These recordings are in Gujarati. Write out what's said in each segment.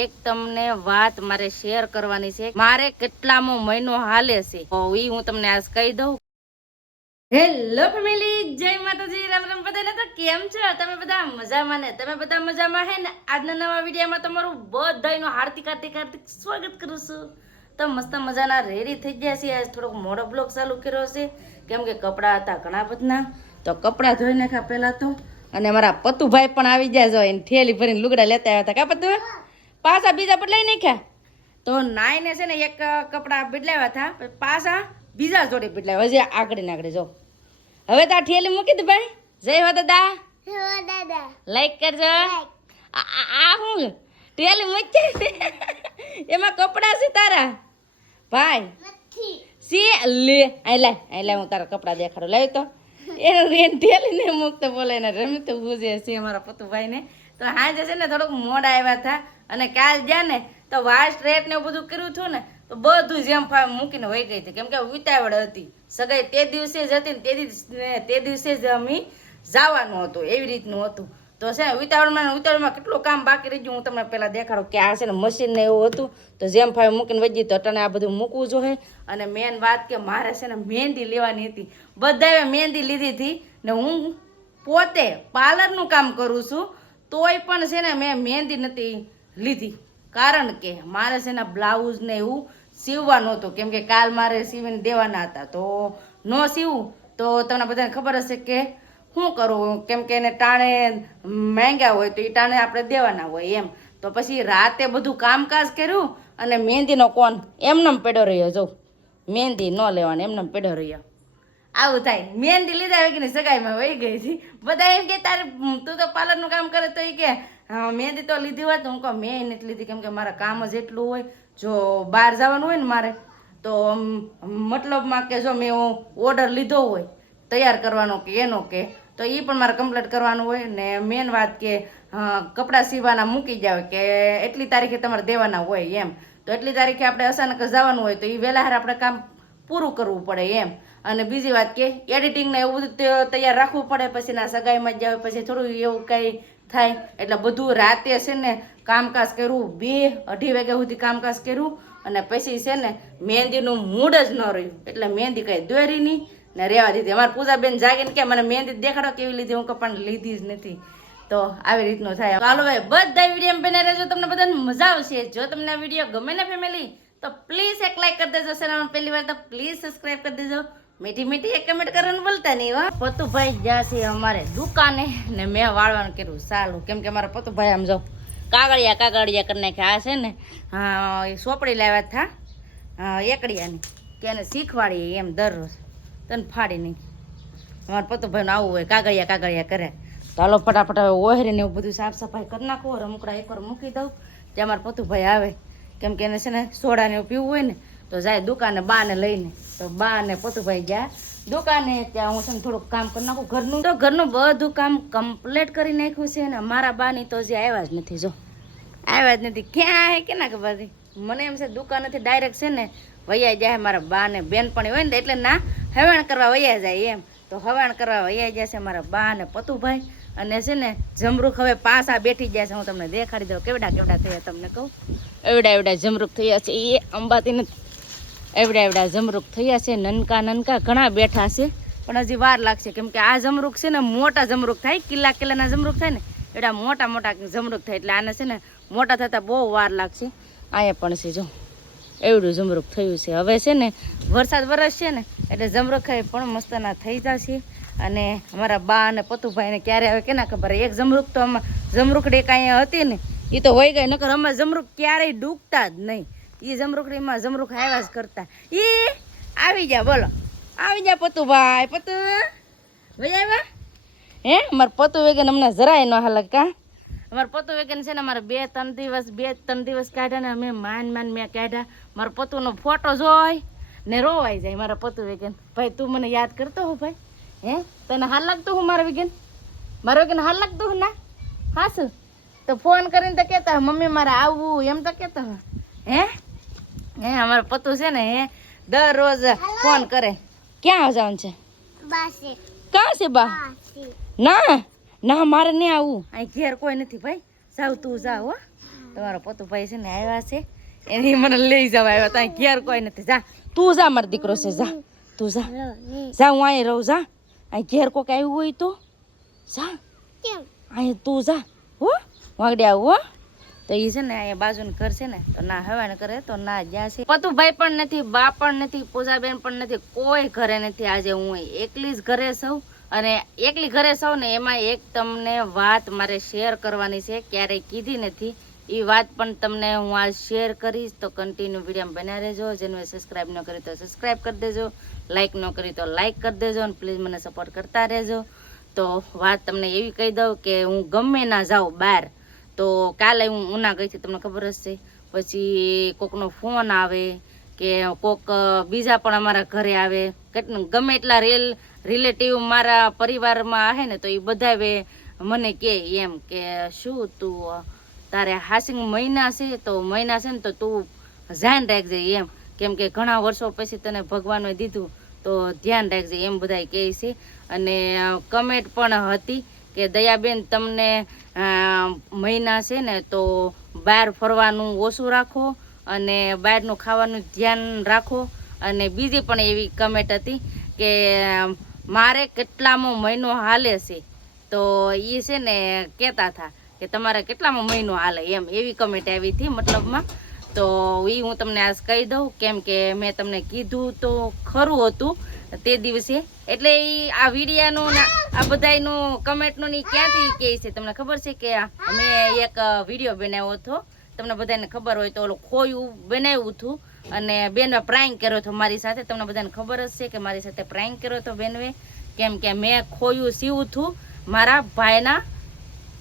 એક તમને વાત મારે શેર કરવાની છે. મારે કેટલામો મહિનો હાલે છે તો ઈ હું તમને આજ કહી દઉં. હેલો ફેમિલી, જય માતાજી, રામ રામ બધાને. તો કેમ છો તમે બધા? મજામાં ને? તમે બધા મજામાં હે ને? આજના નવા વિડીયોમાં તમારું બધાયનું હાર્દિક હાર્દિક હાર્દિક સ્વાગત કરું છું. તો મસ્ત મજાના રેડી થઈ ગયા છે. આજ થોડોક મોડો બ્લોગ ચાલુ કર્યો છે કેમ કે કપડાં હતા ઘણા બધા, તો કપડાં ધોઈ નાખ્યા પહેલા તો. અને મારા પતુભાઈ પણ આવી ગયા જો, એને થેલી ભરીને લુગડા લેતા આવ્યા હતા. કા પતુ પાછા બીજા બદલાઈ નાખ્યા? તો નાઈને છે ને એક કપડા બદલાવ્યા હતા, પાછા બીજા જોડે બદલાવ્યા. હજી આગળ ને આગળ જો. હવે તો આ ઠેલી મૂકી દે ભાઈ. જય હો દાદા. લાઈક કરજો. આ હું ઠેલી મૂકી એમાં કપડા છે તારા ભાઈ? સી લે આઈ હું તારા કપડા દેખાડો. લાવ તો એને રેન ઠેલી ને મૂકતો બોલે ને રમતો બુજે છે મારા પતુભાઈ ને. તો હાજે છે ને થોડુંક મોડા આવ્યા હતા અને કાલ જ્યાં ને તો વાળ સ્ટ્રેટ ને એવું બધું કર્યું હતું ને તો બધું જેમ ફાવ મૂકીને વહી ગઈ હતી કેમ કે ઉતાવળ હતી. સગાઈ તે દિવસે જ હતી ને તે દિવસે જ અમે જવાનું હતું, એવી રીતનું હતું. તો છે ને ઉતાવળમાં કેટલું કામ બાકી રહી ગયું. હું તમને પહેલાં દેખાડું કે આ છે ને મશીન ને એવું હતું તો જેમ ફાવે મૂકીને વહી તો અટાણે આ બધું મૂકવું જોઈએ. અને મેન વાત કે મારે છે ને મહેંદી લેવાની હતી. બધાએ મહેંદી લીધી હતી ને હું પોતે પાર્લરનું કામ કરું છું તોય પણ છે ને મેં મહેંદી નથી લીધી. કારણ કે મારે છે ને બ્લાઉઝ ને એવું સીવવાનું હતું કેમ કે કાલ મારે સીવીને દેવાના હતા. તો ન સીવું તો તમને બધાને ખબર હશે કે શું કરવું કેમ કે એને ટાણે મહેંગા હોય તો એ ટાણે આપણે દેવાના હોય એમ. તો પછી રાતે બધું કામકાજ કર્યું અને મહેંદીનો કોણ એમનેમ પડ્યો રહ્યો. જો મહેંદી ન લેવાની એમનેમ પડ્યો રહ્યો. આવું થાય. મહેંદી લીધા વગરની સગાઈમાં વહી ગઈ હતી. બધા એમ કે તારે તું તો પાર્લરનું કામ કરે તો એ કે મહેંદી તો લીધી હોય તો હું કહું મેં નથી લીધી કેમ કે મારા કામ જ એટલું હોય. જો બહાર જવાનું હોય ને મારે તો મતલબમાં કે જો મેં ઓર્ડર લીધો હોય તૈયાર કરવાનો કે એનો કે તો એ પણ મારે કમ્પ્લીટ કરવાનું હોય. ને મેન વાત કે કપડાં સીવાના મૂકી જાવ કે એટલી તારીખે તમારે દેવાના હોય એમ. તો એટલી તારીખે આપણે અચાનક જવાનું હોય તો એ વહેલા હાર આપણે કામ પૂરું કરવું પડે એમ. અને બીજી વાત કે એડિટિંગને એવું બધું તૈયાર રાખવું પડે. પછી ના સગાઈમાં જ જાવ પછી થોડું એવું કંઈ થાય એટલે બધું રાતે છે ને કામકાજ કર્યું. 2-2:30 વાગ્યા સુધી કામકાજ કર્યું અને પછી છે ને મહેંદીનું મૂડ જ ન રહ્યું એટલે મહેંદી કંઈ દોરી નહીં ને રહેવા દીધી. અમારા પૂજાબેન જાગીને કે મને મહેંદી દેખાડો કેવી લીધી. હું પણ લીધી જ નથી. તો આવી રીતનું થાય. ચાલો ભાઈ બધા વિડીયો બને રહેજો, તમને બધાને મજા આવશે. જો તમને આ વિડીયો ગમે ને ફેમિલી તો પ્લીઝ એક લાઈક કરી દેજો. ચેનલમાં પહેલી વાર તો પ્લીઝ સબસ્ક્રાઈબ કરી દેજો. મીઠી મીઠી એક કમેન્ટ કરવાનું ભૂલતા નહીં. પતુભાઈ ગયા છે અમારે દુકાને ને મેં વાળવાનું કર્યું સારું કેમ કે મારા પતુભાઈ આમ જો કાગળિયા કરી નાખ્યા. આ છે ને એ સોપડી લાવ્યા હતા એકડિયાની કે એને શીખવાડીએ એમ દરરોજ તને ફાડી નહીં. અમારા પતુભાઈનું આવું હોય કાગળિયા કરે. તો હાલો ફટાફટ હવે ઓહરીને એવું બધું સાફ સફાઈ કરી નાખો. રમકડા એકવાર મૂકી દઉં ત્યાં અમારા પતુભાઈ આવે કેમ કે એને છે ને સોડાને એવું પીવું હોય ને તો જાય દુકાને બાને લઈને. તો બા ને પતુભાઈ ગયા દુકાને. ત્યાં હું છે ને થોડુંક કામ કરી નાખું ઘરનું. તો ઘરનું બધું કામ કમ્પ્લીટ કરી નાખ્યું છે ને મારા બાની તો હજી આવ્યા જ નથી. જો આવ્યા જ નથી. ક્યાં હે કે ના ખબર મને એમ છે દુકાનેથી ડાયરેક્ટ છે ને વૈયા જાય મારા બા ને બેનપણી હોય ને એટલે ના હવાણ કરવા વૈયા જાય એમ. તો હવાણ કરવા વૈયા જાય છે મારા બા ને પતુભાઈ. અને છે ને જમરૂખ હવે પાછા બેઠી જાય છે. હું તમને દેખાડી દઉં કેવડા થયા તમને કહું. એવડા જમરૂખ થયા છે એ અંબાતી નથી. એવડા જમરૂખ થયા છે નનકા ઘણા બેઠા છે પણ હજી વાર લાગશે કેમ કે આ જમરૂખ છે ને મોટા જમરૂખ થાય. કિલ્લાના જમરૂખ થાય ને એવડા મોટા જમરૂખ થાય એટલે આને છે ને મોટા થતાં બહુ વાર લાગશે. અહીંયા પણ છે જો એવડું જમરૂખ થયું છે. હવે છે ને વરસાદ વરસશે ને એટલે જમરૂખ પણ મસ્તના થઈ જશે. અને અમારા બા અને પતુભાઈને ક્યારે આવે કે ના ખબર. એક જમરૂખ તો જમરૂખડી કાંઈ હતી ને એ તો હોય ગઈ નકર અમે જમરૂખ ક્યારેય ડૂબતા જ નહીં. એ જમરૂખડીમાં જમરૂખ આવ્યા જ કરતા. એ આવી જા બોલો આવી જા પતુભાઈ. પતુ ભાઈ આવ્યા હે અમારે પતુ વેગન અમને જરાય ન હાલ કા. અમારે પતુ વેગન છે ને અમારે 2-3 દિવસ કાઢ્યા ને અમે માન મેં કાઢ્યા. મારા પતુનો ફોટો જોઈ ને રોવાઈ જાય મારા પતુ વેગન. ભાઈ તું મને યાદ કરતો હો ભાઈ હે તને હાલ લાગતું હું મારા વેગન હાલ લાગતું હું ના હાસું તો ફોન કરીને તો કહેતા મમ્મી મારે આવવું એમ તો કહેતા હો હે અમારા પતુ છે ને હે દરરોજ ફોન કરે. ક્યાં જવાનું છે? ક્યાં છે બા? ના મારે નહીં આવું. અહીં ઘેર કોઈ નથી ભાઈ. જાવ તું જાવ હો તમારો પોતુભાઈ છે ને આવ્યા છે, એની મને લઈ જવા આવ્યા. ત્યાં ઘેર કોઈ નથી. જા તું જા, મારો દીકરો છે, જા તું જા. જા હું અહીં રહું. જા અહીં ઘેર કોક આવ્યું હોય તો જા અહીં તું જા. હો વાગડે આવું. હો તો એ છે ને અહીંયા બાજુનું ઘર છે ને, તો ના હવાને કરે તો ના જ્યાં છે. પતુભાઈ પણ નથી, બા પણ નથી, પૂજાબેન પણ નથી, કોઈ ઘરે નથી. આજે હું એકલી જ ઘરે સૌ. અને એકલી ઘરે સૌ ને એમાં એક તમને વાત મારે શેર કરવાની છે, ક્યારેય કીધી નથી. એ વાત પણ તમને હું આજ શેર કરીશ. તો કન્ટિન્યુ વિડીયો બન્યા રહેજો. જેને સબસ્ક્રાઈબ ન કરી તો સબસ્ક્રાઈબ કરી દેજો, લાઈક ન કરી તો લાઈક કરી દેજો, અને પ્લીઝ મને સપોર્ટ કરતા રહેજો. તો વાત તમને એવી કહી દઉં કે હું ગમે ના જાઉં બહાર, તો કાલે હું ઉના ગઈ હતી, તમને ખબર જ છે. પછી કોકનો ફોન આવે કે કોક બીજા પણ અમારા ઘરે આવે, ગમે એટલા રિલેટિવ મારા પરિવારમાં આવે ને, તો એ બધા મને કહે એમ કે શું તું તારે હાસિંગ મહિના છે, તો મહિના છે ને તો તું ધ્યાન રાખજે એમ, કેમ કે ઘણા વર્ષો પછી તને ભગવાને દીધું તો ધ્યાન રાખજે એમ બધા કહે છે. અને કમેન્ટ પણ હતી કે દયાબેન તમને મહિના છે ને તો બહાર ફરવાનું ઓછું રાખો અને બહારનું ખાવાનું ધ્યાન રાખો. અને બીજી પણ એવી કમેન્ટ હતી કે મારે કેટલામો મહિનો હાલે છે, તો એ છે ને કહેતા હતા કે તમારે કેટલામો મહિનો હાલે એમ, એવી કમેન્ટ આવી હતી મતલબમાં. તો એ હું તમને આજ કહી દઉં, કેમ કે મેં તમને કીધું તો ખરું હતું તે દિવસે. એટલે આ વિડીયાનું આ બધાનું કમેન્ટનું ની ક્યાંથી કહે છે તમને ખબર છે કે મેં એક વિડીયો બનાવ્યો હતો, તમને બધાને ખબર હોય તો, ઓલું ખોયું બનાવ્યું હતું અને બેનવે પ્રાંક કર્યો હતો મારી સાથે. તમને બધાને ખબર જ છે કે મારી સાથે પ્રાંક કર્યો હતો બેનવે, કેમ કે મેં ખોયું સીવું હતું મારા ભાઈના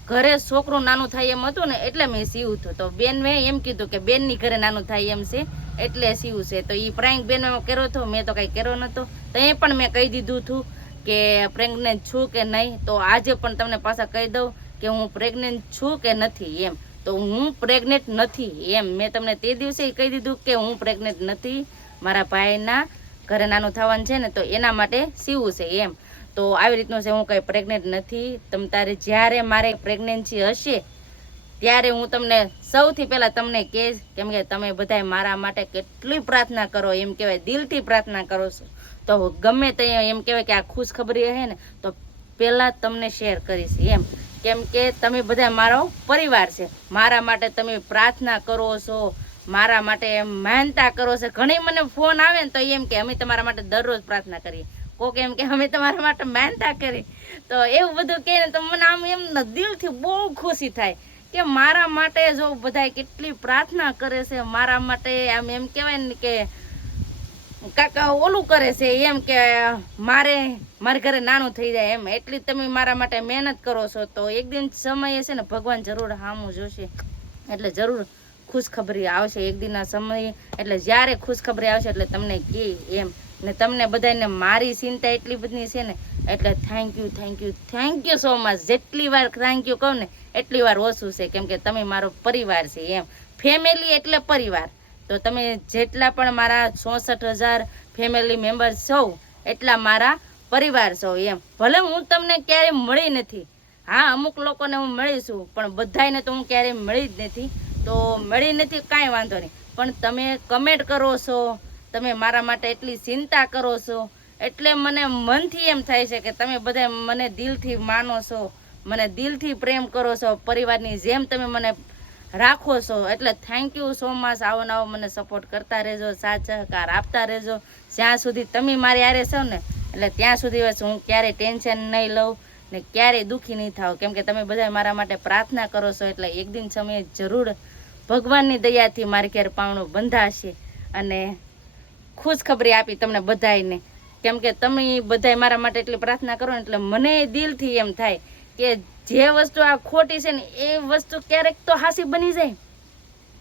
ઘરે છોકરું નાનું થાય એમ હતું ને, એટલે મેં સીવું હતું. તો બેનવે એમ કીધું કે બેનની ઘરે નાનું થાય એમ છે એટલે સીવું છે. તો એ પ્રાંક બેન કર્યો હતો, મેં તો કંઈ કર્યો નહોતો. તો એ પણ મેં કહી દીધું હતું કે પ્રેગ્નેન્ટ છું કે નહીં. તો આજે પણ તમને પાછા કહી દઉં કે હું પ્રેગ્નેન્ટ છું કે નથી એમ. તો હું પ્રેગ્નેન્ટ નથી એમ, મેં તમને તે દિવસે કહી દીધું કે હું પ્રેગ્નેન્ટ નથી, મારા ભાઈના ઘરે નાનું થવાનું છે ને, તો એના માટે સીવું છે એમ. તો આવી રીતનું છે, હું કંઈ પ્રેગ્નેન્ટ નથી. તમ તારે જ્યારે મારે પ્રેગ્નન્સી હશે ત્યારે હું તમને સૌથી પહેલાં તમને કહીશ, કેમ કે તમે બધાય મારા માટે કેટલી પ્રાર્થના કરો, એમ કહેવાય દિલથી પ્રાર્થના કરો છો. તો ગમે તે એમ કહેવાય કે આ ખુશખબરી હશે ને, તો પહેલાં તમને શેર કરીશ એમ, કેમ કે તમે બધા મારો પરિવાર છે. મારા માટે તમે પ્રાર્થના કરો છો, મારા માટે એમ માનતા કરો છો. ઘણી મને ફોન આવે ને તો એમ કે અમે તમારા માટે દરરોજ પ્રાર્થના કરીએ, કોક એમ કે અમે તમારા માટે માનતા કરી. તો એવું બધું કહે ને તો મને આમ એમ દિલથી બહુ ખુશી થાય કે મારા માટે જો બધા કેટલી પ્રાર્થના કરે છે, મારા માટે આમ એમ કહેવાય ને કે કાકા ઓલું કરે છે એમ કે મારા ઘરે નાનું થઈ જાય એમ. એટલી તમે મારા માટે મહેનત કરો છો. તો એક દિન સમયે છે ને ભગવાન જરૂર સામું જોશે, એટલે જરૂર ખુશખબરી આવશે એક દિનના સમયે. એટલે જ્યારે ખુશખબરી આવશે એટલે તમને કહે એમ. ને તમને બધાને મારી ચિંતા એટલી બધી છે ને, એટલે થેન્ક યુ સો મચ. જેટલી વાર થેન્ક યુ કહું ને એટલી વાર ઓછું છે, કેમ કે તમે મારો પરિવાર છે એમ. ફેમિલી એટલે પરિવાર. તો તમે જેટલા પણ મારા 64,000 ફેમિલી મેમ્બર છો એટલા મારા પરિવાર છો એમ. ભલે હું તમને ક્યારેય મળી નથી, હા અમુક લોકોને હું મળી છું, પણ બધાને તો હું ક્યારેય મળી જ નથી. તો મળી નથી કાંઈ વાંધો નહીં, પણ તમે કમેન્ટ કરો છો, તમે મારા માટે એટલી ચિંતા કરો છો, એટલે મને મનથી એમ થાય છે કે તમે બધા મને દિલથી માનો છો, મને દિલથી પ્રેમ કરો છો, પરિવારની જેમ તમે મને રાખો છો. એટલે થેન્ક યુ સો મચ. આવો ને આવો મને સપોર્ટ કરતા રહેજો, સાથ સહકાર આપતા રહેજો. જ્યાં સુધી તમે મારી હારે છો ને, એટલે ત્યાં સુધી બસ હું ક્યારેય ટેન્શન નહીં લઉં ને ક્યારેય દુઃખી નહીં થાવ, કેમ કે તમે બધા મારા માટે પ્રાર્થના કરો છો. એટલે એક દિન સમયે જરૂર ભગવાનની દયાથી મારી ઘેર પાવણું બંધાશે અને ખુશખબરી આપી તમને બધાને. કેમ કે તમે બધાય મારા માટે એટલી પ્રાર્થના કરો ને, એટલે મને દિલથી એમ થાય કે જે વસ્તુ આ ખોટી છે ને એ વસ્તુ ક્યારેક તો હાસી બની જાય,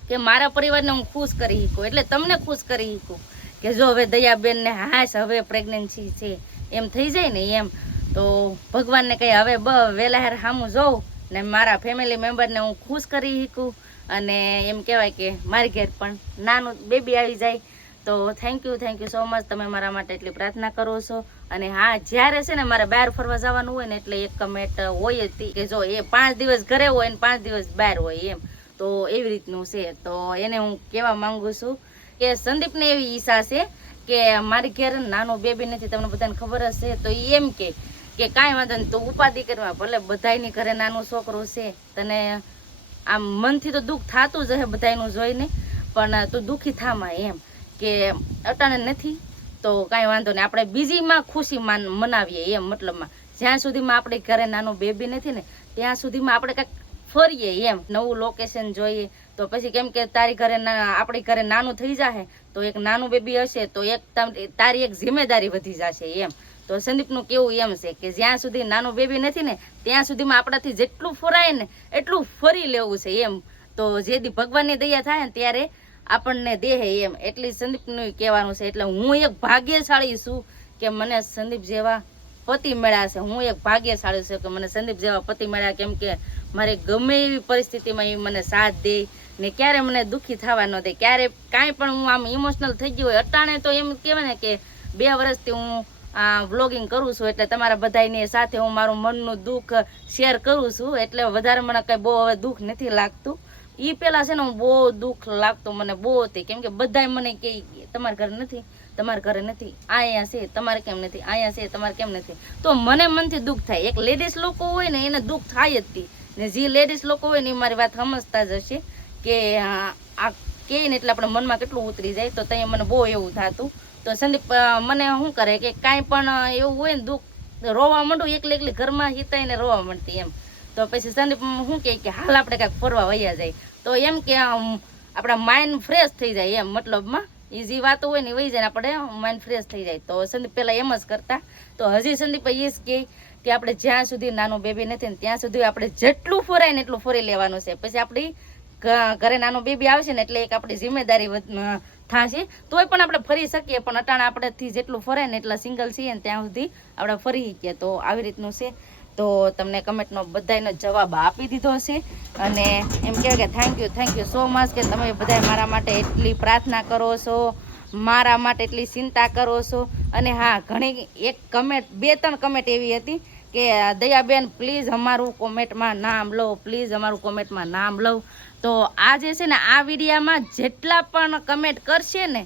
કે મારા પરિવારને હું ખુશ કરી શકું, એટલે તમને ખુશ કરી શકું કે જો હવે દયાબેનને હાશ હવે પ્રેગ્નન્સી છે એમ થઈ જાય ને એમ. તો ભગવાનને કહી હવે વહેલા હેર સામું જોઉં ને મારા ફેમિલી મેમ્બરને હું ખુશ કરી શકું, અને એમ કહેવાય કે મારી ઘેર પણ નાનું બેબી આવી જાય. તો થેન્ક યુ સો મચ. તમે મારા માટે એટલી પ્રાર્થના કરો છો. અને હા, જ્યારે છે ને મારે બહાર ફરવા જવાનું હોય ને, એટલે એક કમેન્ટ હોય જ કે જો એ 5 દિવસ ઘરે હોય ને 5 દિવસ બહાર હોય એમ. તો એવી રીતનું છે. તો એને હું કહેવા માંગુ છું કે સંદીપને એવી ઈચ્છા છે કે મારી ઘેર નાનું બેબી નથી, તમને બધાને ખબર જ છે. તો એ એમ કે કાંઈ વાંધો નહીં, તું ઉપાધિ કરવા, ભલે બધાયની ઘરે નાનું છોકરું છે, તને આમ મનથી તો દુઃખ થતું જ હશે બધાયનું જોઈને, પણ તું દુઃખી થામાં એમ કે અટાણે નથી તો કાંઈ વાંધો નહીં, આપણે બીજીમાં ખુશી મનાવીએ એમ. મતલબમાં જ્યાં સુધીમાં આપણી ઘરે નાનું બેબી નથી ને ત્યાં સુધીમાં આપણે કાંઈક ફરીએ એમ, નવું લોકેશન જોઈએ. તો પછી કેમ કે તારી ઘરે આપણી ઘરે નાનું થઈ જશે તો એક નાનું બેબી હશે તો એક તારી એક જિમ્મેદારી વધી જશે એમ. તો સંદીપનું કેવું એમ છે કે જ્યાં સુધી નાનું બેબી નથી ને ત્યાં સુધીમાં આપણાથી જેટલું ફરાય ને એટલું ફરી લેવું છે એમ. તો જેથી ભગવાનની દયા થાય ને ત્યારે આપણને દેહે એમ. એટલી સંદીપનું કહેવાનું છે. એટલે હું એક ભાગ્યશાળી છું કે મને સંદીપ જેવા પતિ મળ્યા છે. હું એક ભાગ્યશાળી છું કે મને સંદીપ જેવા પતિ મળ્યા, કેમ કે મારે ગમે એવી પરિસ્થિતિમાં એ મને સાથ દે ને ક્યારે મને દુઃખી થવા ન દે. ક્યારે કાંઈ પણ હું આમ ઇમોશનલ થઈ ગયું હોય, અટાણે તો એમ કહેવાય ને કે 2 વર્ષથી હું વ્લોગિંગ કરું છું એટલે તમારા બધાની સાથે હું મારું મનનું દુઃખ શેર કરું છું. એટલે વધારે મને કંઈ બહુ હવે દુઃખ નથી લાગતું. એ પહેલાં છે ને હું બહુ દુઃખ લાગતું મને બહુ હતી, કેમ કે બધાય મને કહે તમારા ઘરે નથી, તમારા ઘરે નથી, અહીંયા છે તમારે કેમ નથી, અહીંયા છે તમારે કેમ નથી. તો મને મનથી દુઃખ થાય. એક લેડીઝ લોકો હોય ને એને દુઃખ થાય જ હતી, ને જે લેડીઝ લોકો હોય ને એ મારી વાત સમજતા જ હશે કે આ કહે ને એટલે આપણે મનમાં કેટલું ઉતરી જાય. તો ત્યાં મને બહુ એવું થતું. તો સંદીપ મને શું કરે કે કાંઈ પણ એવું હોય ને દુઃખ રોવા માંડું, એકલી ઘરમાં હિતાઈને રોવા માંડતી એમ. તો પછી સંદીપ શું કે હાલ આપણે કાંઈક ફરવા વયા જાય, તો એમ કે આપણા માઇન્ડ ફ્રેશ થઈ જાય એમ. મતલબમાં એ જે વાતો હોય ને વહી જાય ને આપણે માઇન્ડ ફ્રેશ થઈ જાય. તો સંદીપ પહેલાં એમ જ કરતા. તો હજી સંદીપ એ જ કે આપણે જ્યાં સુધી નાનું બેબી નથી ને ત્યાં સુધી આપણે જેટલું ફરાય ને એટલું ફરી લેવાનું છે. પછી આપણી ઘરે નાનું બેબી આવશે ને એટલે એક આપણી જિમ્મેદારી થશે, તોય પણ આપણે ફરી શકીએ. પણ અટાણે આપણેથી જેટલું ફરાય ને એટલા સિંગલ છીએ ને ત્યાં સુધી આપણે ફરી શકીએ. તો આવી રીતનું છે. તો તમને કમેન્ટનો બધાનો જવાબ આપી દીધો છે. અને એમ કહેવાય કે થેન્ક યુ સો મચ કે તમે બધા મારા માટે એટલી પ્રાર્થના કરો છો, મારા માટે એટલી ચિંતા કરો છો. અને હા, ઘણી એક કમેન્ટ 2-3 કમેન્ટ એવી હતી કે દયાબેન પ્લીઝ અમારું કોમેન્ટમાં નામ લો, પ્લીઝ અમારું કોમેન્ટમાં નામ લો. તો આ જે છે ને આ વિડીયામાં જેટલા પણ કમેન્ટ કરશે ને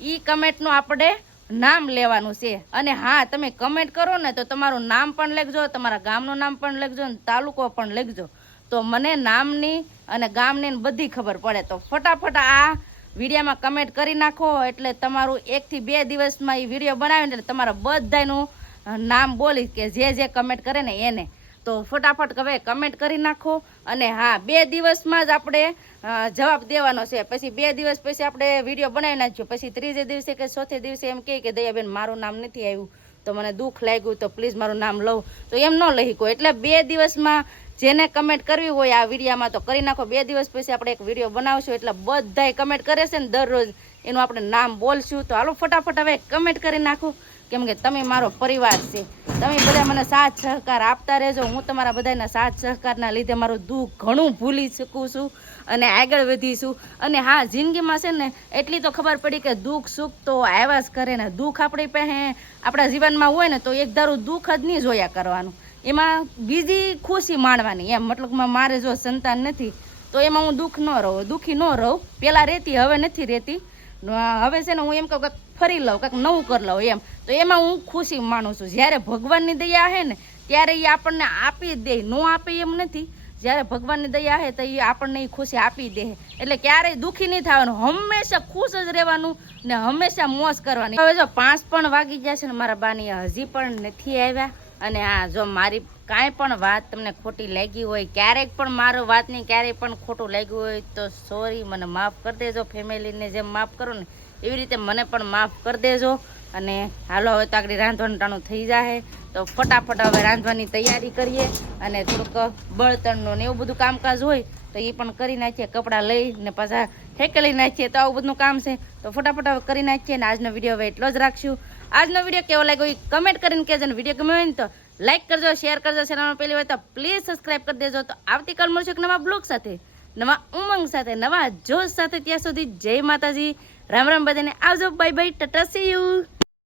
એ કમેન્ટનું આપણે નામ લેવાનું છે. અને હા, તમે કમેન્ટ કરો ને તો તમારું નામ પણ લખજો, તમારા ગામનું નામ પણ લખજો ને તાલુકો પણ લખજો. તો મને નામની અને ગામની બધી ખબર પડે. તો ફટાફટ આ વિડીયામાં કમેન્ટ કરી નાખો એટલે તમારું 1 થી 2 દિવસમાં એ વિડીયો બનાવીને એટલે તમારા બધાનું નામ બોલી કે જે કમેન્ટ કરે ને એને. તો ફટાફટ હવે કમેન્ટ કરી નાખો. અને હા, 2 દિવસમાં જ આપણે જવાબ દેવાનો છે. પછી 2 દિવસ પછી આપણે વિડીયો બનાવી નાખ્યો. પછી 3જે દિવસે કે 4થે દિવસે એમ કે દયાબેન મારું નામ નથી આવ્યું તો મને દુઃખ લાગ્યું તો પ્લીઝ મારું નામ લઉં, તો એમ ન લઈ શકો. એટલે 2 દિવસમાં જેને કમેન્ટ કરવી હોય આ વિડીયામાં તો કરી નાખો. 2 દિવસ પછી આપણે એક વિડીયો બનાવશું એટલે બધાય કમેન્ટ કરે છે ને દરરોજ એનું આપણે નામ બોલશું. તો હાલો ફટાફટ હવે કમેન્ટ કરી નાખો, કેમ કે તમે મારો પરિવાર છે. તમે બધા મને સાથ સહકાર આપતા રહેજો. હું તમારા બધાના સાથ સહકારના લીધે મારું દુઃખ ઘણું ભૂલી શકું છું અને આગળ વધીશું. અને હા, જિંદગીમાં છે ને એટલી તો ખબર પડી કે દુઃખ સુખ તો આવ્યા જ કરે ને. દુઃખ આપણી પાસે આપણા જીવનમાં હોય ને તો એક ધારું દુઃખ જ નહીં જોયા કરવાનું, એમાં બીજી ખુશી માણવાની એમ. મતલબમાં મારે જો સંતાન નથી તો એમાં હું દુઃખી ન રહું. પહેલાં રહેતી, હવે નથી રહેતી. હવે છે ને હું એમ કહું કે ફરી લઉં, કંઈક નવું કરી લઉં એમ. તો એમાં હું ખુશી માનું છું. જ્યારે ભગવાનની દયા આવે ને ત્યારે એ આપણને આપી દે, ન આપે એમ નથી. જ્યારે ભગવાનની દયા આવે તો એ આપણને એ ખુશી આપી દે. એટલે ક્યારેય દુઃખી નહીં થવાનું, હંમેશા ખુશ જ રહેવાનું ને હંમેશા મોજ કરવાની. હવે જો 5 પણ વાગી ગયા છે ને મારા બાની હજી પણ નથી આવ્યા. અને હા, જો મારી કાંઈ પણ વાત તમને ખોટી લાગી હોય, ક્યારેક પણ મારો વાતની ક્યારેય પણ ખોટું લાગ્યું હોય તો સોરી, મને માફ કરી દેજો. ફેમિલીને જેમ માફ કરો ને એવી રીતે મને પણ માફ કરી દેજો. અને હાલો હવે તો આગળ રાંધવાનું ટાણું થઈ જાય તો ફટાફટ હવે રાંધવાની તૈયારી કરીએ. અને થોડુંક બળતણનું ને એવું બધું કામકાજ હોય તો એ પણ કરી નાખીએ. કપડાં લઈને પાછા ઠેકેલી નાખીએ. તો આવું બધું કામ છે તો ફટાફટ હવે કરી નાખીએ. અને આજનો વિડીયો હવે એટલો જ રાખશું. આજનો વિડીયો કેવો લાગ્યો એ કમેન્ટ કરીને કહેજો. ને વિડીયો ગમ્યો હોય ને તો લાઈક કરજો, શેર કરજો. ચેનલમાં પહેલી હોય તો પ્લીઝ સબસ્ક્રાઈબ કરી દેજો. તો આવતીકાલ મળશું એક નવા બ્લોગ સાથે, નવા ઉમંગ સાથે, નવા જોશ સાથે. ત્યાં સુધી જય માતાજી, રામ રામ બધાને. આવજો, bye bye, Tata, C you.